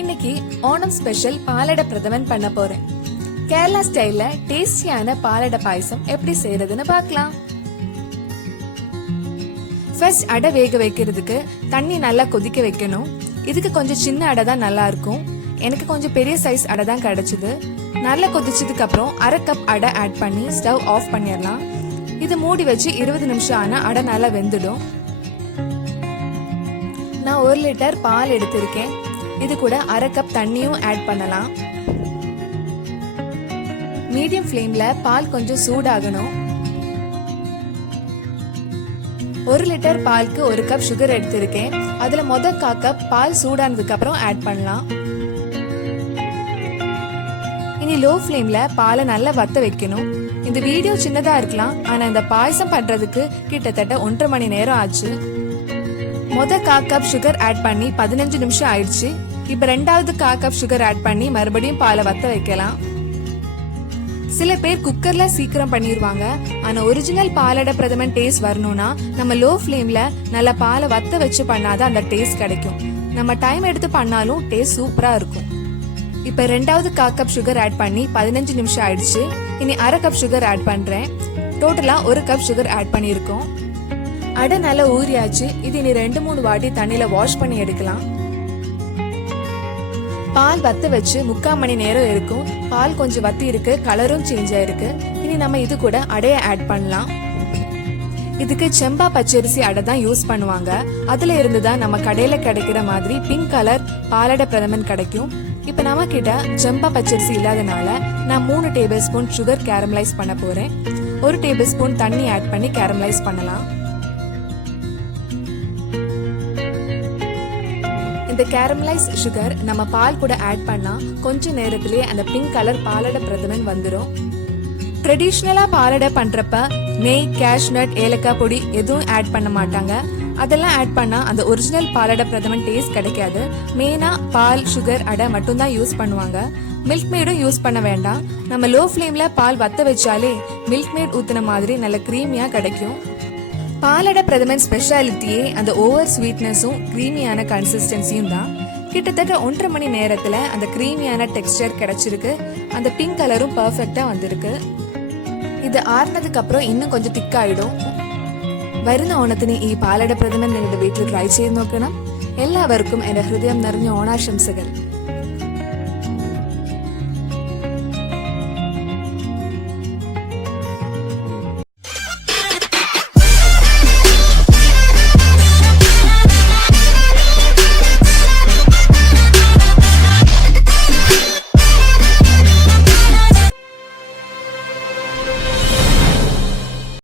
இன்னைக்கு ஓணம் ஸ்பெஷல் பாலடை பிரதமன் பண்ண போறேன். கேரளா ஸ்டைல்ல டேஸ்டியான பாலடை பாயசம் எப்படி செய்யறதுன்னு பார்க்கலாம். ஃபர்ஸ்ட் அடை வேக வைக்கிறதுக்கு தண்ணி நல்லா கொதிக்க வைக்கணும். இதுக்கு கொஞ்சம் சின்ன அடை தான் நல்லா இருக்கும். எனக்கு கொஞ்சம் பெரிய சைஸ் அடை தான் கிடைச்சது. நல்லா கொதிச்சதுக்கு அப்புறம் 1/2 கப் அடை ஆட் பண்ணி ஸ்டவ் ஆஃப் பண்ணிடலாம். இது மூடி வச்சு 20 நிமிஷம் ஆனா அடை நல்லா வெந்துடும். நான் 1 லிட்டர் பால் எடுத்திருக்கேன். இது கூட 1/2 கப் தண்ணியும் ஆட் பண்ணலாம். மீடியம் ஃப்ளேம்ல பால் கொஞ்சம் சூடாகணும். 1 லிட்டர் பாலுக்கு 1 கப் சுகர் எடுத்திருக்கேன். அதுல முதல் 1/4 கப் பால் சூடானதுக்கு அப்புறம் ஆட் பண்ணலாம். இனி லோ ஃப்ளேம்ல பாலை நல்லா வத்த வைக்கணும். இந்த வீடியோ சின்னதா இருக்கலாம், ஆனா இந்த பாயசம் பண்றதுக்கு கிட்டத்தட்ட 1.5 மணி நேரம் ஆச்சு. முதல் 1/4 கப் சுகர் ஆட் பண்ணி 15 நிமிஷம் ஆயிடுச்சு. இப்ப ரெண்டாவது 1/4 கப் சுகர் ஆட் பண்ணி மறுபடியும் பாலை வத்த வைக்கலாம். சில பேர் குக்கர்ல சீக்கிரம் பண்ணிடுவாங்க. ஆனா ஒரிஜினல் பாலடை பிரதமன் டேஸ்ட் வரணும்னா நம்ம லோ ஃப்ளேம்ல நல்லா பாலை வத்த வச்சு பண்ணாதான் அந்த டேஸ்ட் கிடைக்கும். நம்ம டைம் எடுத்து பண்ணாலும் டேஸ்ட் சூப்பரா இருக்கும். இப்ப ரெண்டாவது 1/4 கப் சுகர் ஆட் பண்ணி 15 நிமிஷம் ஆயிடுச்சு. இனி 1/2 கப் சுகர் ஆட் பண்றேன். டோட்டலா 1 கப் சுகர் ஆட் பண்ணிருக்கோம். அடை நல்லா ஊறியாச்சு. இது இனி 2-3 வாட்டி தண்ணியில வாஷ் பண்ணி எடுக்கலாம். பால் வத்த வச்சு 3/4 மணி நேரம் இருக்கும். பால் கொஞ்சம் வத்தி இருக்கு, கலரும் சேஞ்ச் ஆயிருக்கு. இனி நம்ம இது கூட அடைய ஆட் பண்ணலாம். இதுக்கு செம்பா பச்சரிசி அடை தான் யூஸ் பண்ணுவாங்க. அதுல இருந்துதான் நம்ம கடையில கிடைக்கிற மாதிரி பிங்க் கலர் பாலடை பிரதமன் கிடைக்கும். இப்ப நம்ம கிட்ட செம்பா பச்சரிசி இல்லாதனால நான் 3 டேபிள் ஸ்பூன் சுகர் கேரமலைஸ் பண்ண போறேன். 1 டேபிள் ஸ்பூன் தண்ணி ஆட் பண்ணி கேரமலைஸ் பண்ணலாம். இந்த கேரமலைஸ் சுகர் நம்ம பால் கூட ஆட் பண்ணா கொஞ்ச நேரத்திலேயே அந்த பிங்க் கலர் பாலடை பிரதமன் வந்துடும். ட்ரெடிஷ்னலா பாலடை பண்றப்ப நெய், கேஷ்நட், ஏலக்காய் பொடி எதுவும் ஆட் பண்ண மாட்டாங்க. அதெல்லாம் ஆட் பண்ணா அந்த ஒரிஜினல் பாலடை பிரதமன் டேஸ்ட் கிடைக்காது. மெயினா பால், சுகர், அடை மட்டும் தான் யூஸ் பண்ணுவாங்க. மில்க் மேடும் யூஸ் பண்ண வேண்டாம். நம்ம லோ ஃப்ளேம்ல பால் வத்த வச்சாலே மில்க் மேட் ஊத்துன மாதிரி நல்ல கிரீமியா கிடைக்கும். பாலடை பிரதமன் ஸ்பெஷாலிட்டியே அந்த ஓவர் ஸ்வீட்னஸும் கிரீமியான கன்சிஸ்டன்சியும் தான். கிட்டத்தட்ட 1.5 மணி நேரத்துல அந்த கிரீமியான டெக்ஸ்டர் கிடைச்சிருக்கு. அந்த பிங்க் கலரும் பெர்ஃபெக்டா வந்திருக்கு. இது ആറുന്നதுக்கு அப்புறம் இன்னுം கொஞ்சம் തിക്കായിടും. വരുന്ന ഓണത്തിന് ഈ പാലട പ്രഥമൻ നിങ്ങളുടെ വീട്ടിൽ ട്രൈ ചെയ്ത് നോക്കണം. എല്ലാവർക്കും എന്റെ ഹൃദയം നിറഞ്ഞ ഓണാശംസകൾ.